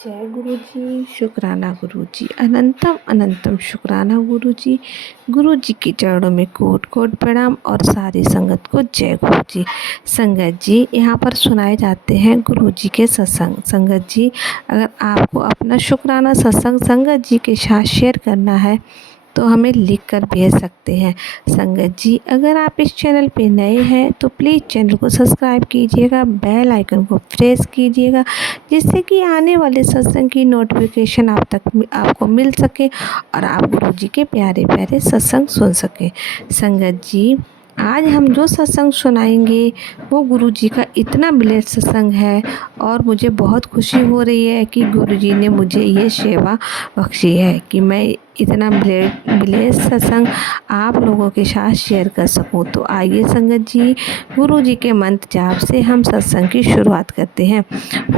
जय गुरु जी, शुक्राना गुरु जी, अनंतम अनंतम शुक्राना गुरु जी। गुरु जी के चरणों में कोट कोट प्रणाम और सारी संगत को जय गुरु जी। संगत जी, यहाँ पर सुनाए जाते हैं गुरु जी के सत्संग। संगत जी, अगर आपको अपना शुक्राना सत्संग संगत जी के साथ शेयर करना है तो हमें लिख कर भेज सकते हैं। संगत जी, अगर आप इस चैनल पे नए हैं तो प्लीज़ चैनल को सब्सक्राइब कीजिएगा, बेल आइकन को प्रेस कीजिएगा, जिससे कि आने वाले सत्संग की नोटिफिकेशन आपको मिल सके और आप गुरु जी के प्यारे प्यारे सत्संग सुन सकें। संगत जी, आज हम जो सत्संग सुनाएंगे वो गुरु जी का इतना ब्लेस्ड सत्संग है और मुझे बहुत खुशी हो रही है कि गुरु जी ने मुझे ये सेवा बख्शी है कि मैं इतना ब्लेस्ड सत्संग आप लोगों के साथ शेयर कर सकूं। तो आइए संगत जी, गुरु जी के मंत्र जाप से हम सत्संग की शुरुआत करते हैं।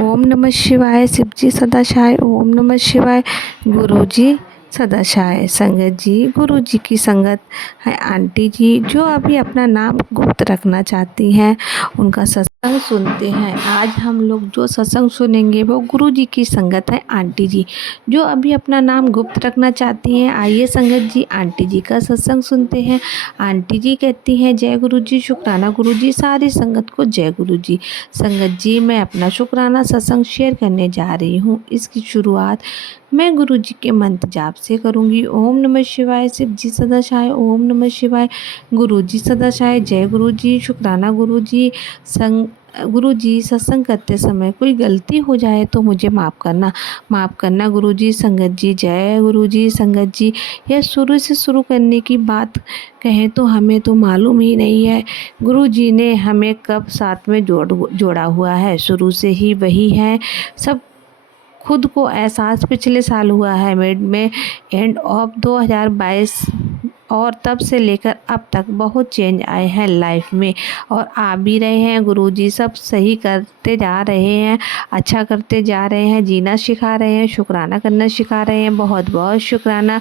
ओम नमः शिवाय, शिव जी सदाशिवाय। ओम नमः शिवाय, गुरु जी सदाशिवाय। संगत जी, गुरु जी की संगत है आंटी जी, जो अभी अपना नाम गुप्त रखना चाहती हैं, उनका सत्संग सुनते हैं। आज हम लोग जो सत्संग सुनेंगे वो गुरु जी की संगत है आंटी जी, जो अभी अपना नाम गुप्त रखना चाहती हैं। आइए संगत जी, आंटी जी का सत्संग सुनते हैं। आंटी जी कहती हैं, जय गुरु जी, शुक्राना गुरु जी, सारी संगत को जय गुरु जी। संगत जी, मैं अपना शुक्राना सत्संग शेयर करने जा रही हूँ। इसकी शुरुआत मैं गुरु जी के मंत्र जाप से करूँगी। ओम नमः शिवाय, शिव जी सदाशिवाय। ओम नमः शिवाय, गुरु जी सदाशिवाय। जय गुरु जी, शुक्राना गुरु जी। गुरु जी, सत्संग करते समय कोई गलती हो जाए तो मुझे माफ़ करना गुरु जी। संगत जी, जय गुरु जी। संगत जी, यह शुरू से शुरू करने की बात कहें तो हमें तो मालूम ही नहीं है गुरु जी ने हमें कब साथ में जोड़ा हुआ है। शुरू से ही वही है। सब खुद को एहसास पिछले साल हुआ है में एंड ऑफ 2022, और तब से लेकर अब तक बहुत चेंज आए हैं लाइफ में और आ भी रहे हैं। गुरुजी सब सही करते जा रहे हैं, अच्छा करते जा रहे हैं, जीना सिखा रहे हैं, शुक्राना करना सिखा रहे हैं। बहुत बहुत शुक्राना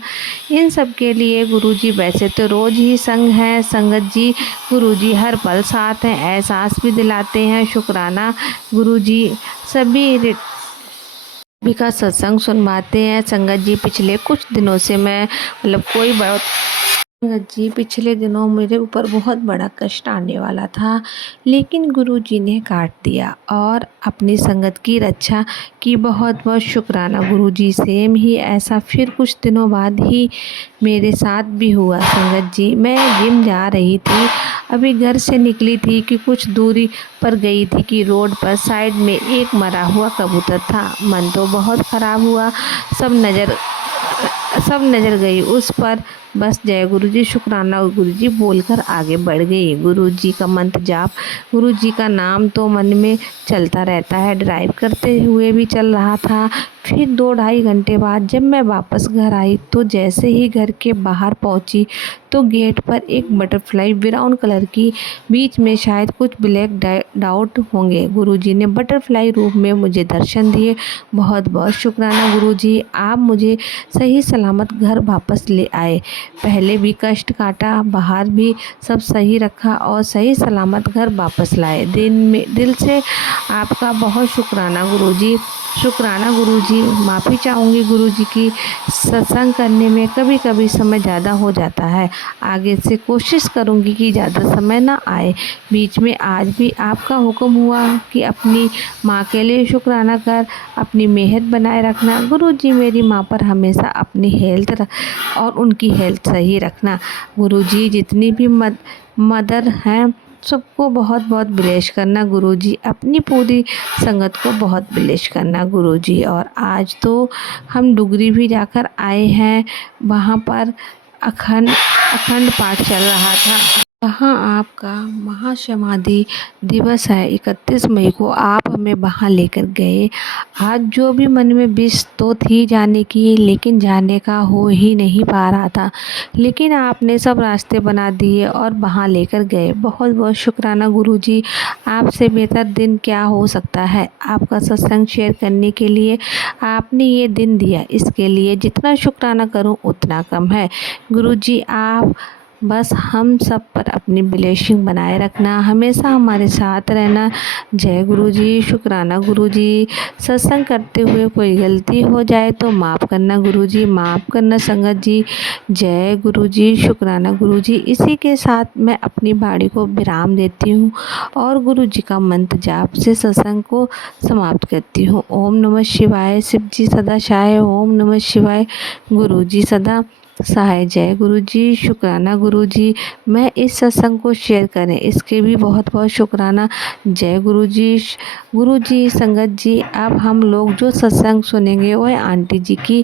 इन सब के लिए गुरुजी। वैसे तो रोज़ ही संग हैं संगत जी, गुरुजी हर पल साथ हैं, एहसास भी दिलाते हैं। शुक्राना गुरुजी। सभी का सत्संग सुनवाते हैं। संगत जी, पिछले कुछ दिनों से मैं कोई बहुत संगत जी, पिछले दिनों मेरे ऊपर बहुत बड़ा कष्ट आने वाला था, लेकिन गुरु जी ने काट दिया और अपनी संगत की रक्षा की। बहुत बहुत शुक्राना गुरु जी। सेम ही ऐसा फिर कुछ दिनों बाद ही मेरे साथ भी हुआ। संगत जी, मैं जिम जा रही थी, अभी घर से निकली थी कि कुछ दूरी पर गई थी कि रोड पर साइड में एक मरा हुआ कबूतर था। मन तो बहुत ख़राब हुआ, सब नज़र गई उस पर। बस जय गुरु जी, शुक्राना गुरु जी बोलकर आगे बढ़ गई। गुरु जी का मंत्र जाप, गुरु जी का नाम तो मन में चलता रहता है। ड्राइव करते हुए भी चल रहा था। फिर 2-2.5 घंटे बाद जब मैं वापस घर आई तो जैसे ही घर के बाहर पहुंची तो गेट पर एक बटरफ्लाई ब्राउन कलर की, बीच में शायद कुछ ब्लैक डाउट होंगे। गुरुजी ने बटरफ्लाई रूप में मुझे दर्शन दिए। बहुत बहुत शुक्राना गुरुजी, आप मुझे सही सलामत घर वापस ले आए। पहले भी कष्ट काटा, बाहर भी सब सही रखा और सही सलामत घर वापस लाए। दिल से आपका बहुत शुक्राना गुरुजी। शुक्राना गुरुजी। माफ़ी चाहूँगी गुरुजी की, सत्संग करने में कभी कभी समय ज़्यादा हो जाता है। आगे से कोशिश करूँगी कि ज़्यादा समय ना आए। बीच में आज भी आपका हुक्म हुआ कि अपनी माँ के लिए शुक्राना कर, अपनी मेहर बनाए रखना। गुरुजी, मेरी माँ पर हमेशा अपनी हेल्थ और उनकी हेल्थ सही रखना। गुरुजी, जितनी भी मदर हैं सबको बहुत बहुत ब्लेस करना गुरुजी। अपनी पूरी संगत को बहुत ब्लेस करना गुरुजी। और आज तो हम डुगरी भी जाकर आए हैं, वहाँ पर अखंड अखंड पाठ चल रहा था। वहाँ आपका महासमाधि दिवस है, 31 मई को आप हमें वहाँ लेकर गए। आज जो भी मन में विश तो थी जाने की, लेकिन जाने का हो ही नहीं पा रहा था, लेकिन आपने सब रास्ते बना दिए और वहाँ लेकर गए। बहुत बहुत शुक्राना गुरुजी। आपसे बेहतर दिन क्या हो सकता है आपका सत्संग शेयर करने के लिए। आपने ये दिन दिया, इसके लिए जितना शुक्राना करूँ उतना कम है गुरुजी। आप बस हम सब पर अपनी ब्लेसिंग बनाए रखना, हमेशा हमारे साथ रहना। जय गुरु जी। शुक्राना गुरु जी। सत्संग करते हुए कोई गलती हो जाए तो माफ़ करना गुरु जी, माफ़ करना संगत जी। जय गुरु जी। शुक्राना गुरु जी। इसी के साथ मैं अपनी वाणी को विराम देती हूँ और गुरु जी का मंत्र जाप से सत्संग को समाप्त करती हूँ। ओम नमः शिवाय। शिव जी सदा सहाय। ओम नमः शिवाय। गुरु जी सदा सहाय। जय गुरु जी। शुक्राना गुरु जी। मैं इस सत्संग को शेयर करें इसके भी बहुत बहुत शुक्राना। जय गुरु जी। गुरु जी संगत जी, अब हम लोग जो सत्संग सुनेंगे वह आंटी जी की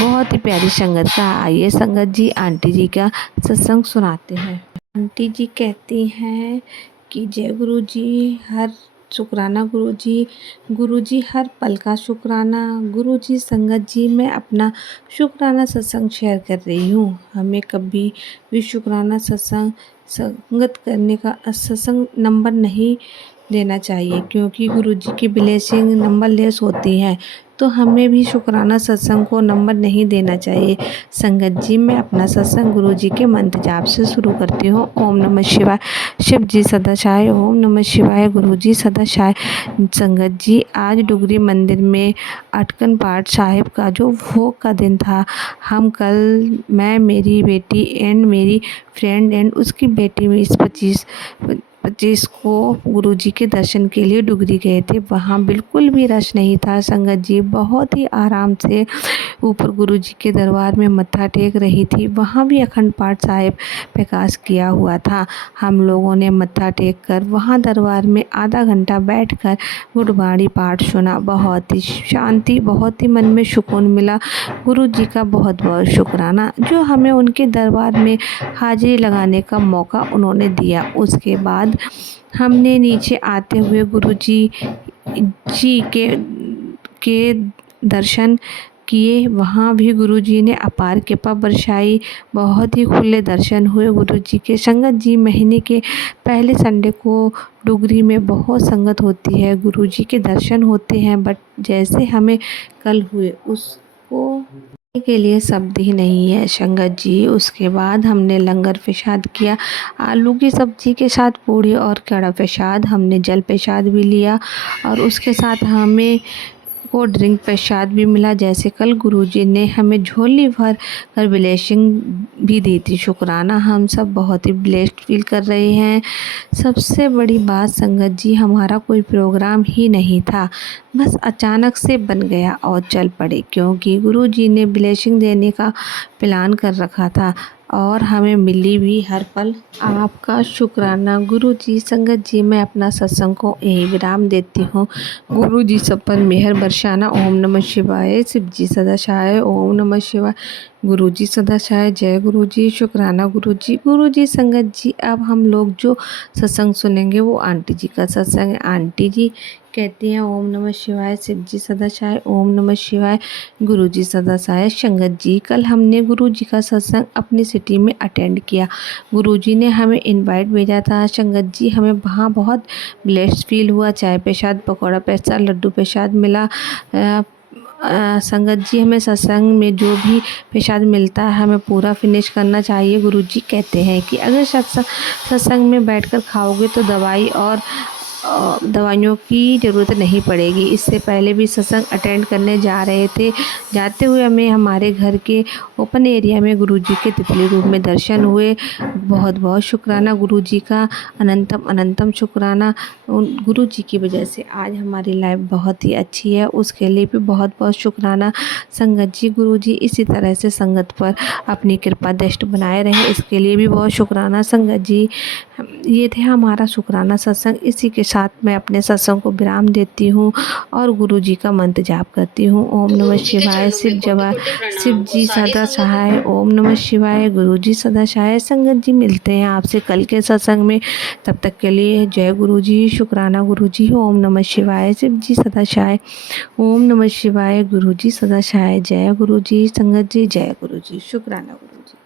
बहुत ही प्यारी संगत का। आइए संगत जी आंटी जी का सत्संग सुनाते हैं। आंटी जी कहती हैं कि जय गुरु जी, हर शुक्राना गुरु जी हर पल का शुक्राना। गुरु जी संगत जी, मैं अपना शुक्राना सत्संग शेयर कर रही हूँ। हमें कभी भी शुक्राना सत्संग संगत करने का सत्संग नंबर नहीं लेना चाहिए, क्योंकि गुरु जी की ब्लेसिंग नंबर लेस होती हैं, तो हमें भी शुक्राना सत्संग को नंबर नहीं देना चाहिए। संगत जी, मैं अपना सत्संग गुरु जी के मंत्र जाप से शुरू करती हूँ। ओम नमः शिवाय। शिव जी सदा सहाय। ओम नमः शिवाय। गुरु जी सदा सहाय। संगत जी, आज डुगरी मंदिर में अटकन पाठ साहिब का जो भोग का दिन था, हम कल मैं, मेरी बेटी एंड मेरी फ्रेंड एंड उसकी बेटी में इस 25 को गुरुजी के दर्शन के लिए डुगरी गए थे। वहाँ बिल्कुल भी रश नहीं था संगत जी, बहुत ही आराम से ऊपर गुरुजी के दरबार में मत्था टेक रही थी। वहाँ भी अखंड पाठ साहिब प्रकाश किया हुआ था। हम लोगों ने मत्था टेक कर वहाँ दरबार में आधा घंटा बैठकर गुरबाणी पाठ सुना। बहुत ही शांति, बहुत ही मन में सुकून मिला। गुरुजी का बहुत बहुत शुक्राना जो हमें उनके दरबार में हाजिरी लगाने का मौका उन्होंने दिया। उसके बाद हमने नीचे आते हुए गुरुजी जी के दर्शन किए। वहाँ भी गुरुजी ने अपार कृपा बरसाई, बहुत ही खुले दर्शन हुए गुरुजी के। संगत जी, महीने के पहले संडे को डुगरी में बहुत संगत होती है, गुरुजी के दर्शन होते हैं, बट जैसे हमें कल हुए उसको के लिए शब्द ही नहीं है संगत जी। उसके बाद हमने लंगर प्रसाद किया, आलू की सब्जी के साथ पूड़ी और कड़ा प्रसाद। हमने जल प्रसाद भी लिया और उसके साथ हमें को ड्रिंक प्रसाद भी मिला। जैसे कल गुरुजी ने हमें झोली भर कर ब्लेसिंग भी दी थी। शुक्राना, हम सब बहुत ही ब्लेस्ड फील कर रहे हैं। सबसे बड़ी बात संगत जी, हमारा कोई प्रोग्राम ही नहीं था, बस अचानक से बन गया और चल पड़े, क्योंकि गुरुजी ने ब्लेसिंग देने का प्लान कर रखा था और हमें मिली भी हर पल। आपका शुक्राना गुरु जी। संगत जी, मैं अपना सत्संग को यही विराम देती हूँ। गुरु जी सब पर मेहर बरसाना। ओम नमः शिवाय। शिव जी सदा सहाय। ओम नमः शिवाय। गुरु जी सदा सहाय। जय गुरु जी। शुक्राना गुरु जी। गुरु जी संगत जी, अब हम लोग जो सत्संग सुनेंगे वो आंटी जी का सत्संग है। आंटी जी कहती हैं ओम नमः शिवाय। शिव जी सदा सहाय। ओम नमः शिवाय। गुरु जी सदा सहाय। संगत जी, कल हमने गुरु जी का सत्संग अपनी सिटी में अटेंड किया। गुरु जी ने हमें इनवाइट भेजा था। संगत जी, हमें वहाँ बहुत ब्लेस्ड फील हुआ। चाय प्रसाद, पकौड़ा प्रसाद, लड्डू प्रसाद मिला। संगत जी, हमें सत्संग में जो भी प्रसाद मिलता है हमें पूरा फिनिश करना चाहिए। गुरुजी कहते हैं कि अगर सत्संग में बैठकर खाओगे तो दवाइयों की ज़रूरत नहीं पड़ेगी। इससे पहले भी सत्संग अटेंड करने जा रहे थे, जाते हुए हमें हमारे घर के ओपन एरिया में गुरुजी के तितली रूप में दर्शन हुए। बहुत बहुत शुक्राना गुरुजी का, अनंतम अनंतम शुक्राना। गुरुजी की वजह से आज हमारी लाइफ बहुत ही अच्छी है, उसके लिए भी बहुत बहुत शुक्राना। संगत जी, गुरुजी इसी तरह से संगत पर अपनी कृपा दृष्टि बनाए रहे, इसके लिए भी बहुत शुक्राना। संगत जी, ये थे हमारा शुक्राना सत्संग। इसी के साथ मैं अपने सत्संग को विराम देती हूँ और गुरु जी का मंत्र जाप करती हूँ। ओम नमः शिवाय। शिव जी सदा सहाय। ओम नमः शिवाय। गुरु जी सदा सहाय। संगत जी, मिलते हैं आपसे कल के सत्संग में, तब तक के लिए जय गुरु जी। शुक्राना गुरु जी। ओम नमः शिवाय। शिव जी सदा सहाय। ओम नमः शिवाय। गुरु जी सदा सहाय। जय गुरु जी। संगत जी, जय गुरु जी। शुक्राना गुरु जी।